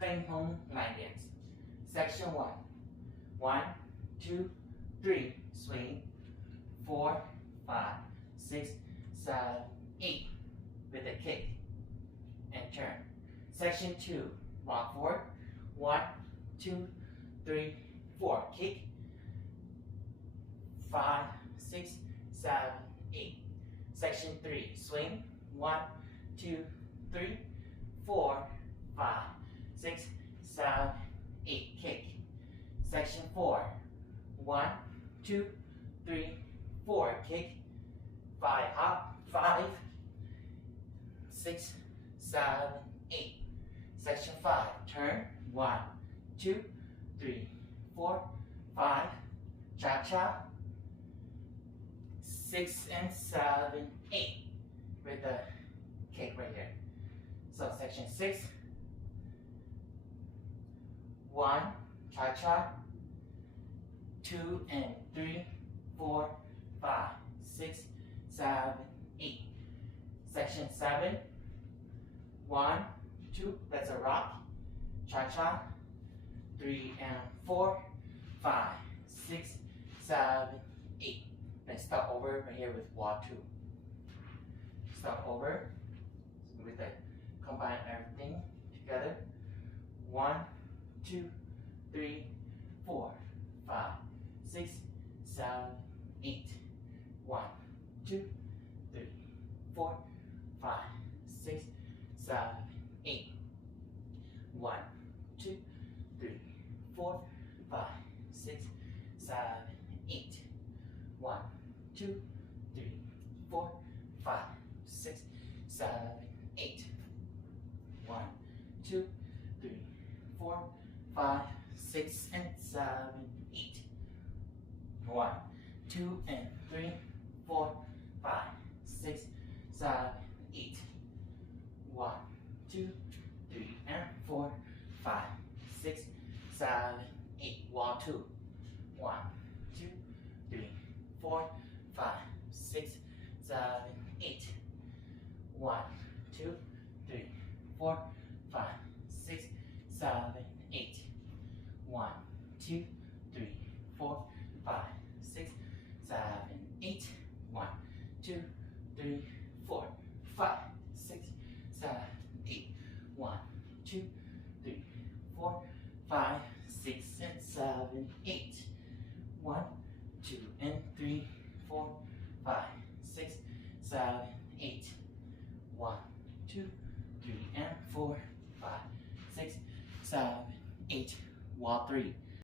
Qeej Hmoob line dance. Section 1. 1, 2, 3, swing. 4, 5, 6, 7, 8 with a kick and turn. Section 2. Walk forward. 1, 2, 3, 4. Kick. 5, 6, 7, 8. Section 3. Swing. 1, 2, 3, 4, 5, 6, 7, 8. Kick. Section 4. 1, 2, 3, 4. Kick. 5. Hop. 5, 6, 7, 8. Section 5. Turn. 1, 2, 3, 4, 5. Cha-cha. 6 and 7, 8 with the kick right here. So section 6. 1, cha-cha. 2 and 3, 4, 5, 6, 7, 8. Section 7. 1, 2, that's a rock. Cha-cha. 3 and 4, 5, 6, 7, 8. Then start over right here with wall 2. Start over with the combine everything together. 1, 2, 3, 4, 5, 6, 7, 8. 1, 2, 3, 4, 5, 6, 7, 8. 1, 2, 3, 4, 5, 6, 7, 8. 1, 2, 3, 4, 5, 6, 7, 8. 1, 2, 3, 4, 5, 6, and 7, 8. 1, 2, and 3, 4, 5, 6, 7, 8. 1, 2, 3, and 4, 5, 6, 7, 8. Wall 2. 1, 2, 3, 4, 5, 6, 7, 8. 1, 2, 3, 4, 5, 6, 7, 8. 1, 2, 3, 4, 5, 6, 7, 8. 1, 2, 3, 4, 5, 6, 7, 8. 1, 2, 3, 4, 5, 6, and 7, 8. 1, 2, and 3, 4, 5, 6, 7, 8. 1, 2, 3, and 4, 5, 6, 7, 8. Wall 3.